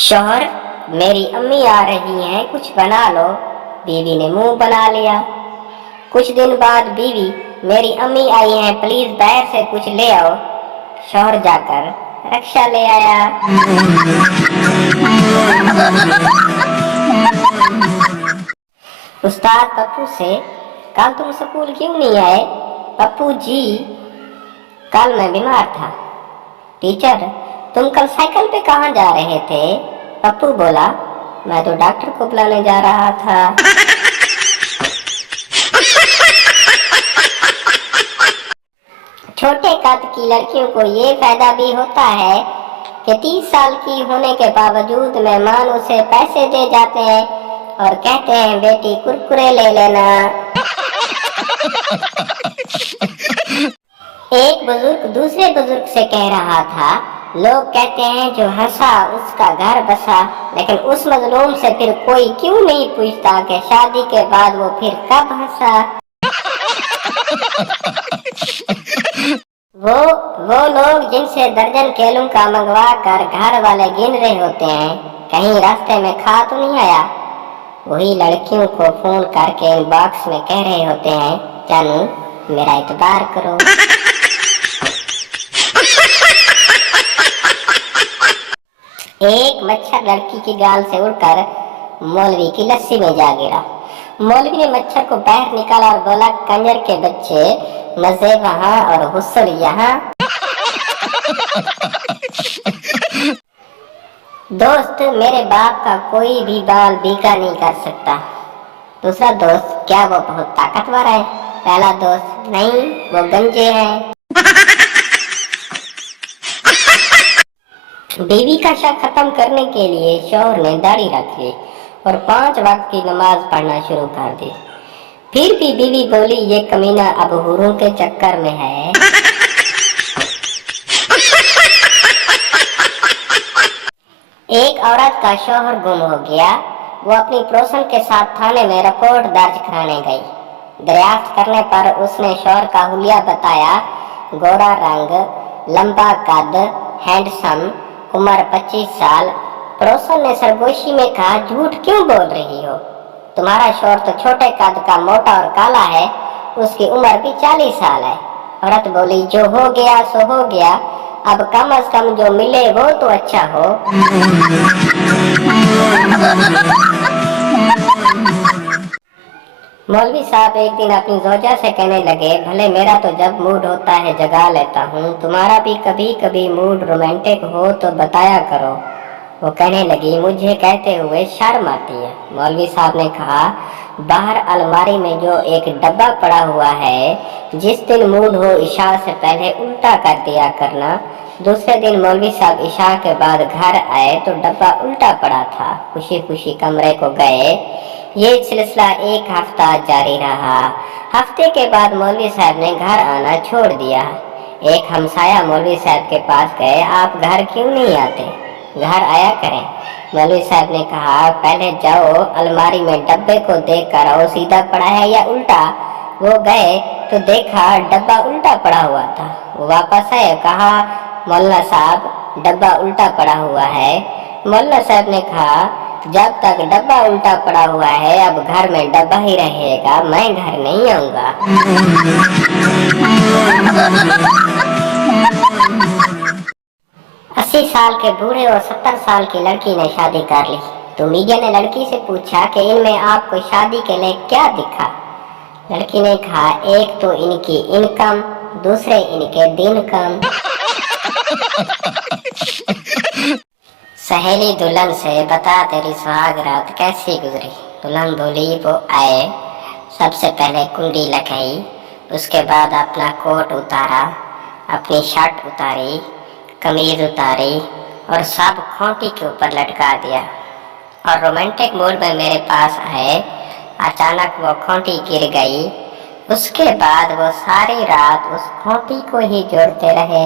शौहर, मेरी अम्मी आ रही हैं, कुछ बना लो। बीवी ने मुंह बना लिया। कुछ दिन बाद बीवी, मेरी अम्मी आई हैं, प्लीज बाहर से कुछ ले आओ। शौहर जाकर रक्षा ले आया। उस्ताद पप्पू से, कल तुम स्कूल क्यों नहीं आए? पप्पू जी, कल मैं बीमार था। टीचर, तुम कल साइकिल पे कहाँ जा रहे थे? पप्पू बोला, मैं तो डॉक्टर को बुलाने जा रहा था। छोटे कद की लड़कियों को ये फायदा भी होता है कि 30 साल की होने के बावजूद मेहमान उसे पैसे दे जाते हैं और कहते हैं, बेटी कुरकुरे ले लेना। एक बुजुर्ग दूसरे बुजुर्ग से कह रहा था, लोग कहते हैं जो हंसा उसका घर बसा, लेकिन उस मजलूम से फिर कोई क्यों नहीं पूछता कि शादी के बाद वो फिर कब हंसा। वो लोग जिनसे दर्जन केलों का मंगवा कर घर वाले गिन रहे होते हैं, कहीं रास्ते में खा तो नहीं आया, वही लड़कियों को फोन करके इनबॉक्स में कह रहे होते हैं, जानू मेरा इतबार करो। एक मच्छर लड़की की गाल से उड़कर मौलवी की लस्सी में जा गिरा। मौलवी ने मच्छर को बाहर निकाला और बोला, कंजर के बच्चे, मजे वहां और हुस्न यहाँ। दोस्त, मेरे बाप का कोई भी बाल बीका नहीं कर सकता। दूसरा दोस्त, क्या वो बहुत ताकतवर है? पहला दोस्त, नहीं वो गंजे हैं। बीवी का शक खत्म करने के लिए शौहर ने दाढ़ी रख ली और 5 वक्त की नमाज पढ़ना शुरू कर दी। फिर भी बीवी बोली, ये कमीना अब हुरों के चक्कर में है। एक औरत का शौहर गुम हो गया। वो अपनी पड़ोसन के साथ थाने में रिपोर्ट दर्ज कराने गई। दरियाफ्त करने पर उसने शौहर का हुलिया बताया, गोरा रंग, लंबा कद, हैंडसम, उम्र 25 साल। पड़ोसन ने सरगोशी में कहा, झूठ क्यों बोल रही हो? तुम्हारा शौहर तो छोटे कद का, मोटा और काला है, उसकी उम्र भी 40 साल है। औरत बोली, जो हो गया सो हो गया, अब कम से कम जो मिले वो तो अच्छा हो। मौलवी साहब एक दिन अपनी जोजा से कहने लगे, भले मेरा तो जब मूड होता है जगा लेता हूँ, तुम्हारा भी कभी कभी मूड रोमांटिक हो तो बताया करो। वो कहने लगी, मुझे कहते हुए शर्म आती है। मौलवी साहब ने कहा, बाहर अलमारी में जो एक डब्बा पड़ा हुआ है, जिस दिन मूड हो इशा से पहले उल्टा कर दिया करना। दूसरे दिन मौलवी साहब इशा के बाद घर आए तो डब्बा उल्टा पड़ा था। खुशी खुशी कमरे को गए। ये सिलसिला 1 हफ्ता जारी रहा। हफ्ते के बाद मौलवी साहब ने घर आना छोड़ दिया। एक हमसाया मौलवी साहब के पास गए, आप घर क्यों नहीं आते? घर आया करें। मौलवी साहब ने कहा, पहले जाओ अलमारी में डब्बे को देख कर आओ, सीधा पड़ा है या उल्टा। वो गए तो देखा डब्बा उल्टा पड़ा हुआ था। वो वापस आए, कहा, मौलाना साहब डब्बा उल्टा पड़ा हुआ है। मौलाना साहब ने कहा, जब तक डब्बा उल्टा पड़ा हुआ है अब घर में डब्बा ही रहेगा, मैं घर नहीं आऊंगा। 80 साल के बूढ़े और 70 साल की लड़की ने शादी कर ली। तो मीडिया ने लड़की से पूछा कि इनमें आपको शादी के लिए क्या दिखा? लड़की ने कहा, एक तो इनकी इनकम, दूसरे इनके दिन कम। सहेली दुल्हन से, बता तेरी सुहाग रात कैसी गुजरी? दुल्हन बोली, वो आए, सबसे पहले कुंडी लगाई, उसके बाद अपना कोट उतारा, अपनी शर्ट उतारी, कमीज उतारी और सब खूंटी के ऊपर लटका दिया और रोमांटिक मूड में मेरे पास आए। अचानक वो खूंटी गिर गई। उसके बाद वो सारी रात उस खूंटी को ही जोड़ते रहे।